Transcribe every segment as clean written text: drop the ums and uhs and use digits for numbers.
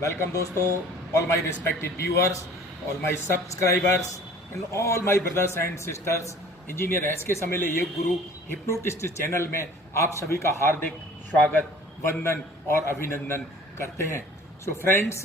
Welcome दोस्तों, all my respected viewers, all my subscribers and all my brothers and sisters। Engineer S के समेले yoga guru hypnotist channel में आप सभी का हार्दिक स्वागत, वंदन और अभिनंदन करते हैं। सो फ्रेंड्स,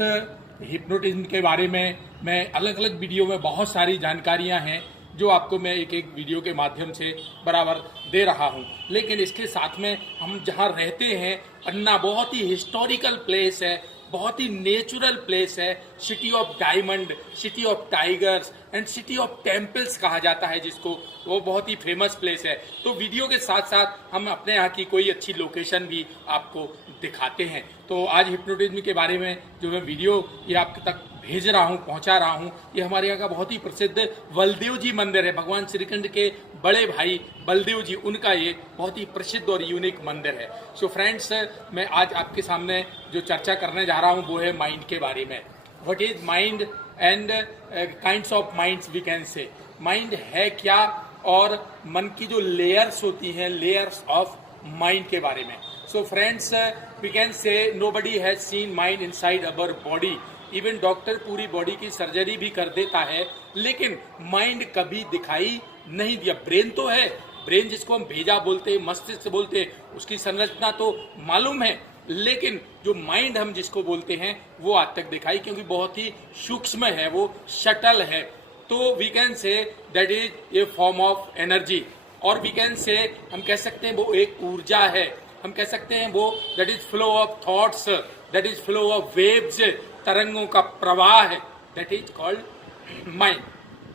हिप्नोटिज्म के बारे में मैं अलग अलग वीडियो में बहुत सारी जानकारियां हैं जो आपको मैं एक एक वीडियो के माध्यम से बराबर दे रहा हूं। लेकिन इसके साथ में हम जहां रहते हैं, पन्ना बहुत ही हिस्टोरिकल प्लेस है, बहुत ही नेचुरल प्लेस है। City of diamond, city of tigers and city of temples कहा जाता है जिसको, वो बहुत ही फेमस प्लेस है। तो वीडियो के साथ साथ हम अपने यहाँ की कोई अच्छी लोकेशन भी आपको दिखाते हैं। तो आज हिप्नोटिज्म के बारे में जो मैं वीडियो ये आप तक भेज रहा हूँ, पहुँचा रहा हूँ, ये हमारे यहाँ का बहुत ही प्रसिद्ध बलदेव जी मंदिर है। भगवान श्री कृष्ण के बड़े भाई बलदेव जी, उनका ये बहुत ही प्रसिद्ध और यूनिक मंदिर है। सो फ्रेंड्स, मैं आज आपके सामने जो चर्चा करने जा रहा हूँ वो है माइंड के बारे में। What is mind and kinds of minds we can say. Mind है क्या और मन की जो लेयर्स होती हैं, लेयर्स ऑफ माइंड के बारे में। So friends, we can say nobody has seen mind inside our body. Even doctor पूरी बॉडी की सर्जरी भी कर देता है, लेकिन माइंड कभी दिखाई नहीं दिया। ब्रेन तो है, ब्रेन जिसको हम भेजा बोलते हैं, मस्तिष्क बोलते हैं, उसकी संरचना तो मालूम है, लेकिन जो माइंड हम जिसको बोलते हैं वो आज तक दिखाई, क्योंकि बहुत ही सूक्ष्म है, वो शटल है। तो we can say that is a form of energy, और वी कैन से हम कह सकते हैं वो एक ऊर्जा है। हम कह सकते हैं वो that is flow of thoughts, that is flow of waves, तरंगों का प्रवाह है, that is called mind.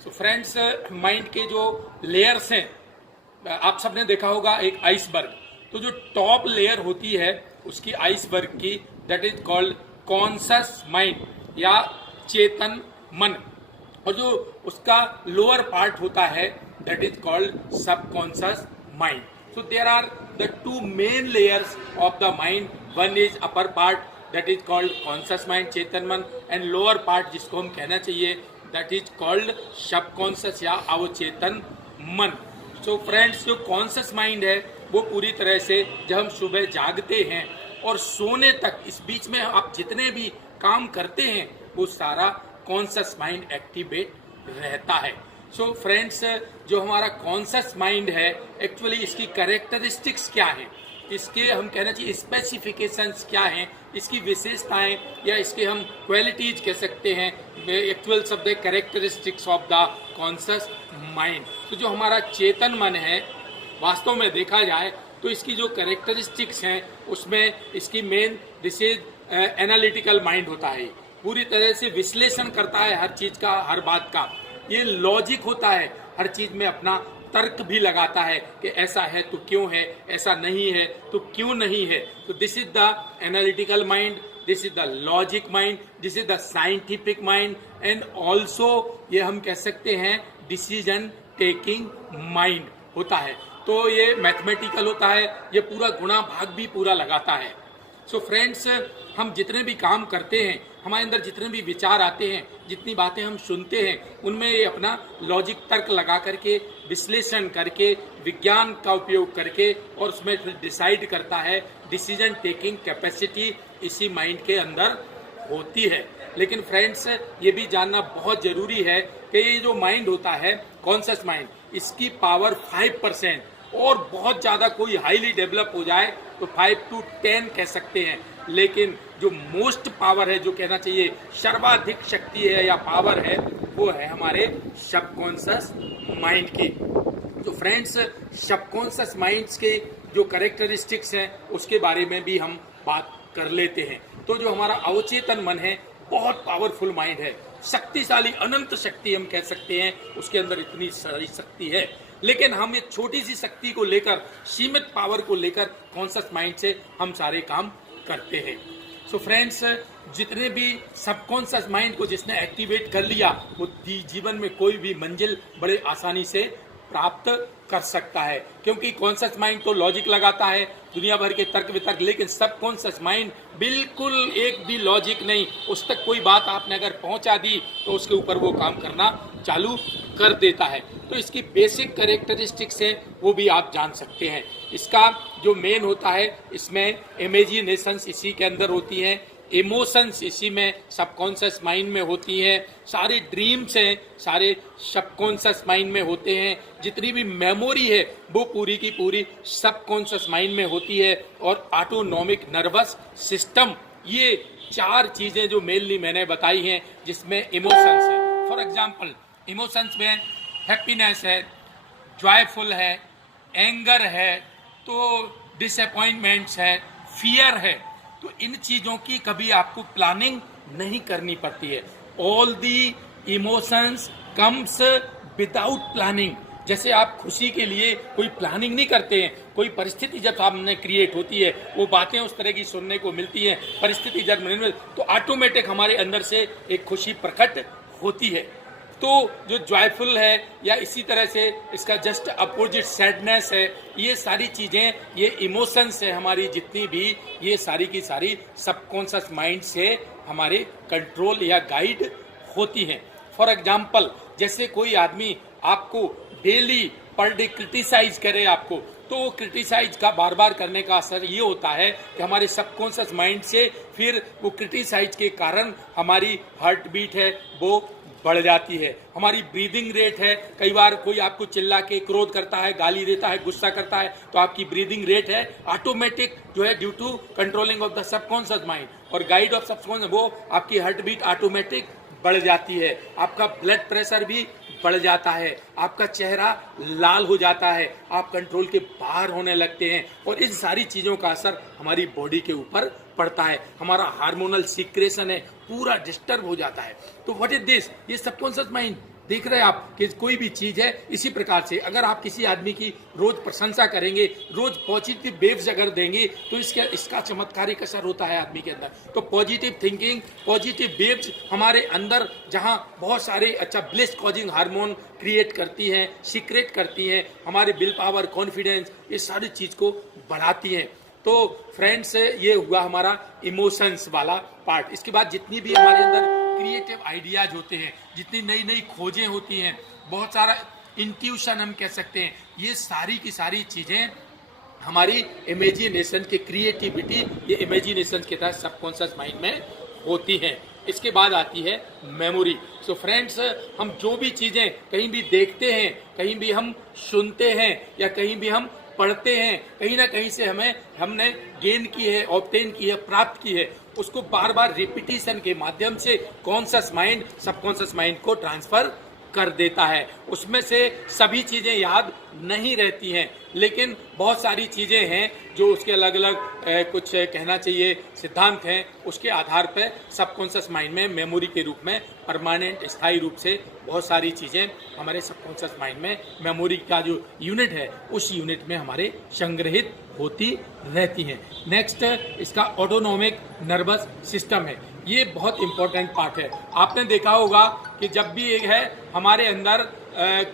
So friends, mind के जो लेयर्स हैं, आप सबने देखा होगा एक आइसबर्ग। तो जो टॉप लेयर होती है उसकी आइसबर्ग की, that is called conscious mind या चेतन मन, और जो उसका लोअर पार्ट होता है that is called subconscious mind. So there are the two main layers of the mind. One is upper part that is called conscious mind, चेतन मन, and lower part जिसको हम कहना चाहिए दैट इज कॉल्ड सबकॉन्शियस या अवचेतन मन। So friends, जो कॉन्शियस माइंड है वो पूरी तरह से जब हम सुबह जागते हैं और सोने तक, इस बीच में आप जितने भी काम करते हैं वो सारा कॉन्शियस माइंड एक्टिवेट रहता है। सो फ्रेंड्स, जो हमारा कॉन्शियस माइंड है, एक्चुअली इसकी कैरेक्टरिस्टिक्स क्या है, इसके हम कहना चाहिए स्पेसिफिकेशंस क्या हैं, इसकी विशेषताएं या इसके हम क्वालिटीज कह सकते हैं। एक्चुअल शब्द है characteristics of the conscious mind. तो जो हमारा चेतन मन है, वास्तव में देखा जाए तो इसकी जो कैरेक्टरिस्टिक्स हैं उसमें इसकी main, this is analytical mind होता है। पूरी तरह से विश्लेषण करता है हर चीज का, हर बात का। ये लॉजिक होता है, हर चीज में अपना तर्क भी लगाता है कि ऐसा है तो क्यों है, ऐसा नहीं है तो क्यों नहीं है। तो this is the analytical mind, this is the logic mind, this is the scientific mind, and also ये हम कह सकते हैं डिसीजन टेकिंग माइंड होता है। तो ये मैथमेटिकल होता है, ये पूरा गुणा भाग भी पूरा लगाता है। सो फ्रेंड्स, हम जितने भी काम करते हैं, हमारे अंदर जितने भी विचार आते हैं, जितनी बातें हम सुनते हैं, उनमें ये अपना लॉजिक तर्क लगा करके, विश्लेषण करके, विज्ञान का उपयोग करके, और उसमें डिसाइड करता है। डिसीजन टेकिंग कैपेसिटी इसी माइंड के अंदर होती है। लेकिन फ्रेंड्स, ये भी जानना बहुत जरूरी है कि ये जो माइंड होता है, कॉन्शियस माइंड, इसकी पावर 5%, और बहुत ज्यादा कोई हाईली डेवलप हो जाए तो 5 to 10 कह सकते हैं। लेकिन जो मोस्ट पावर है, जो कहना चाहिए सर्वाधिक शक्ति है या पावर है, वो है हमारे सबकॉन्शियस माइंड की। तो फ्रेंड्स, सबकॉन्शियस माइंड्स के जो कैरेक्टरिस्टिक्स हैं उसके बारे में भी हम बात कर लेते हैं। तो जो हमारा अवचेतन मन है, बहुत पावरफुल माइंड है, शक्तिशाली, अनंत शक्ति हम कह सकते हैं, उसके अंदर इतनी सारी शक्ति है। लेकिन हम एक छोटी सी शक्ति को लेकर, सीमित पावर को लेकर कॉन्शियस माइंड से हम सारे काम करते हैं। सो फ्रेंड्स, जितने भी सबकॉन्शियस माइंड को जिसने एक्टिवेट कर लिया, वो जीवन में कोई भी मंजिल बड़े आसानी से प्राप्त कर सकता है, क्योंकि कॉन्शियस माइंड तो लॉजिक लगाता है, दुनिया भर के तर्क वितर्क, लेकिन सबकॉन्शियस माइंड बिल्कुल एक भी लॉजिक नहीं। उस तक कोई बात आपने अगर पहुंचा दी तो उसके ऊपर वो काम करना चालू कर देता है। तो इसकी बेसिक कैरेक्टरिस्टिक्स है वो भी आप जान सकते हैं। इसका जो मेन होता है, इसमें इमेजिनेशंस इसी के अंदर होती हैं, इमोशंस इसी में सबकॉन्शियस माइंड में होती हैं, सारे ड्रीम्स हैं सारे सबकॉन्शियस माइंड में होते हैं, जितनी भी मेमोरी है वो पूरी की पूरी सबकॉन्शियस माइंड में होती है। और ऑटोनॉमिक नर्वस सिस्टम, ये 4 चीजें जो मेनली मैंने बताई हैं जिसमें इमोशंस है। फॉर एग्जाम्पल इमोशंस में हैप्पीनेस है, जॉयफुल है, एंगर है, तो डिसअपॉइंटमेंट्स है, फियर है। तो इन चीजों की कभी आपको प्लानिंग नहीं करनी पड़ती है। All the emotions comes without planning. जैसे आप खुशी के लिए कोई प्लानिंग नहीं करते हैं, कोई परिस्थिति जब सामने क्रिएट होती है, वो बातें उस तरह की सुनने को मिलती हैं, परिस्थिति जब तो ऑटोमेटिक हमारे अंदर से एक खुशी प्रकट होती है। तो जो जॉयफुल है या इसी तरह से इसका जस्ट अपोजिट सैडनेस है, ये सारी चीजें, ये इमोशंस है हमारी जितनी भी, ये सारी की सारी सबकॉन्शियस माइंड से हमारे कंट्रोल या गाइड होती हैं। फॉर एग्जाम्पल जैसे कोई आदमी आपको डेली पर डे क्रिटिसाइज करे आपको, तो वो क्रिटिसाइज का बार बार करने का असर ये होता है कि हमारे सबकॉन्शियस माइंड से फिर वो क्रिटिसाइज के कारण हमारी हार्ट बीट है वो बढ़ जाती है, हमारी ब्रीदिंग रेट है। कई बार कोई आपको चिल्ला के क्रोध करता है, गाली देता है, गुस्सा करता है, तो आपकी ब्रीदिंग रेट है ऑटोमेटिक जो है due to controlling of the subconscious mind और गाइड ऑफ सबकॉन्शियस, वो आपकी हार्ट बीट ऑटोमेटिक बढ़ जाती है, आपका ब्लड प्रेशर भी बढ़ जाता है, आपका चेहरा लाल हो जाता है, आप कंट्रोल के बाहर होने लगते हैं। और इन सारी चीजों का असर हमारी बॉडी के ऊपर पड़ता है, हमारा हार्मोनल सीक्रेशन है पूरा डिस्टर्ब हो जाता है। तो व्हाट इज दिस, ये सबकॉन्शियस माइंड। देख रहे हैं आप कि कोई भी चीज है इसी प्रकार से अगर आप किसी आदमी की रोज प्रशंसा करेंगे, रोज पॉजिटिव वेव्स अगर देंगे, तो इसका चमत्कारिक असर होता है आदमी के अंदर। तो पॉजिटिव थिंकिंग, पॉजिटिव वेव्स हमारे अंदर जहां बहुत सारे अच्छा ब्लिस कॉजिंग हार्मोन क्रिएट करती हैं, सीक्रेट करती हैं, हमारे विल पावर, कॉन्फिडेंस, ये सारी चीज को बढ़ाती हैं। तो फ्रेंड्स ये हुआ हमारा इमोशंस वाला पार्ट। इसके बाद जितनी भी हमारे अंदर क्रिएटिव आइडियाज होते हैं, जितनी नई नई खोजें होती हैं, बहुत सारा इंट्यूशन हम कह सकते हैं, ये सारी की सारी चीजें हमारी इमेजिनेशन के क्रिएटिविटी, ये इमेजिनेशन के तहत सबकॉन्शियस माइंड में होती हैं। इसके बाद आती है मेमोरी। सो फ्रेंड्स हम जो भी चीजें कहीं भी देखते हैं, कहीं भी हम सुनते हैं या कहीं भी हम पढ़ते हैं, कहीं ना कहीं से हमने गेन की है, ऑब्टेन की है, प्राप्त की है, उसको बार बार रिपीटिशन के माध्यम से कॉन्शियस माइंड सबकॉन्शियस माइंड को ट्रांसफर कर देता है। उसमें से सभी चीजें याद नहीं रहती हैं, लेकिन बहुत सारी चीजें हैं जो उसके अलग अलग कुछ कहना चाहिए सिद्धांत हैं, उसके आधार पर सबकॉन्शियस माइंड में मेमोरी के रूप में परमानेंट स्थायी रूप से बहुत सारी चीजें हमारे सबकॉन्शियस माइंड में मेमोरी का जो यूनिट है उस यूनिट में हमारे संग्रहित होती रहती हैं। नेक्स्ट इसका ऑटोनॉमिक नर्वस सिस्टम है, ये बहुत इंपॉर्टेंट पार्ट है। आपने देखा होगा कि जब भी एक है हमारे अंदर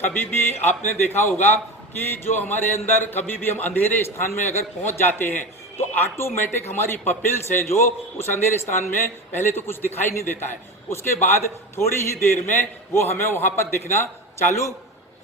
कभी भी आपने देखा होगा कि जो हमारे अंदर कभी भी हम अंधेरे स्थान में अगर पहुंच जाते हैं तो ऑटोमेटिक हमारी पपिल्स हैं जो उस अंधेरे स्थान में पहले तो कुछ दिखाई नहीं देता है, उसके बाद थोड़ी ही देर में वो हमें वहां पर दिखना चालू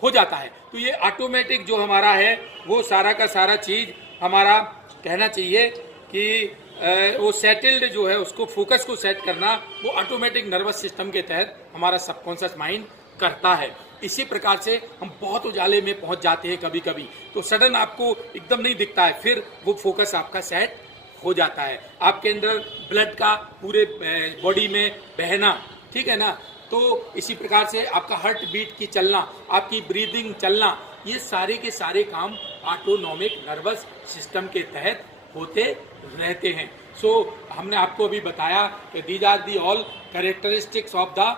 हो जाता है। तो ये ऑटोमेटिक जो हमारा है वो सारा का सारा चीज हमारा कहना चाहिए कि वो सेटल्ड जो है उसको फोकस को सेट करना वो ऑटोमेटिक नर्वस सिस्टम के तहत हमारा सबकॉन्शियस माइंड करता है। इसी प्रकार से हम बहुत उजाले में पहुंच जाते हैं कभी कभी, तो सडन आपको एकदम नहीं दिखता है, फिर वो फोकस आपका सेट हो जाता है, आपके अंदर ब्लड का पूरे बॉडी में बहना, ठीक है ना। तो इसी प्रकार से आपका हार्ट बीट की चलना, आपकी ब्रीदिंग चलना, ये सारे के सारे काम ऑटोनॉमिक नर्वस सिस्टम के तहत होते रहते हैं। सो हमने आपको अभी बताया कि these are the all characteristics of the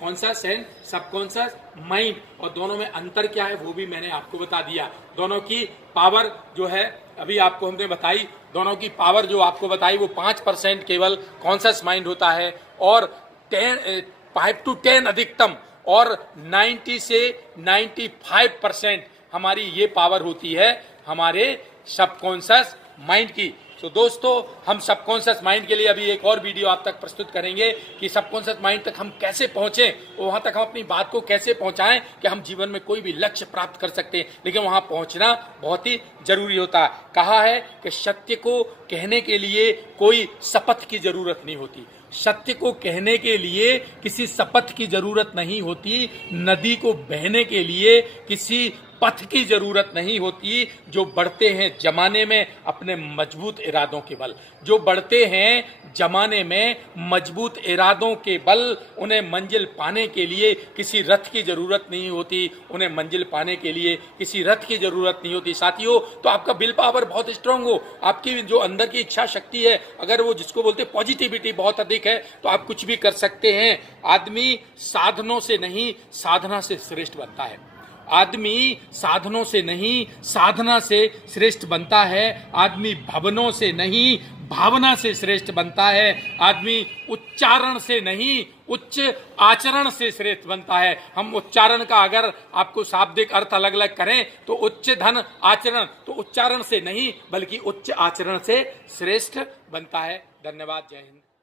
conscious and subconscious mind, और दोनों में अंतर क्या है वो भी मैंने आपको बता दिया। दोनों की पावर जो है अभी आपको हमने बताई, दोनों की पावर जो आपको बताई वो 5% केवल कॉन्शियस माइंड होता है और 5 to 10 अधिकतम और 90 से 95% हमारी ये पावर होती है हमारे सबकॉन्शियस माइंड की। तो दोस्तों, हम सबकॉन्शियस माइंड के लिए अभी एक और वीडियो आप तक प्रस्तुत करेंगे कि सबकॉन्शियस माइंड तक हम कैसे पहुंचे, वहां तक हम अपनी बात को कैसे पहुंचाएं कि हम जीवन में कोई भी लक्ष्य प्राप्त कर सकते हैं, लेकिन वहां पहुंचना बहुत ही जरूरी होता है। कहा है कि सत्य को कहने के लिए कोई शपथ की जरूरत नहीं होती। सत्य को कहने के लिए किसी शपथ की जरूरत नहीं होती। नदी को बहने के लिए किसी पथ की जरूरत नहीं होती। जो बढ़ते हैं जमाने में अपने मजबूत इरादों के बल, जो बढ़ते हैं जमाने में मजबूत इरादों के बल, उन्हें मंजिल पाने के लिए किसी रथ की जरूरत नहीं होती। उन्हें मंजिल पाने के लिए किसी रथ की जरूरत नहीं होती। साथियों, तो आपका विल पावर बहुत स्ट्रांग हो, आपकी जो अंदर की इच्छा शक्ति है, अगर वो जिसको बोलते पॉजिटिविटी बहुत अधिक है, तो आप कुछ भी कर सकते हैं। आदमी साधनों से नहीं साधना से श्रेष्ठ बनता है। आदमी साधनों से नहीं साधना से श्रेष्ठ बनता है। आदमी भवनों से नहीं भावना से श्रेष्ठ बनता है। आदमी उच्चारण से नहीं उच्च आचरण से श्रेष्ठ बनता है। हम उच्चारण का अगर आपको शाब्दिक अर्थ अलग अलग करें तो उच्च धन आचरण, तो उच्चारण से नहीं बल्कि उच्च आचरण से श्रेष्ठ बनता है। धन्यवाद। जय हिंद।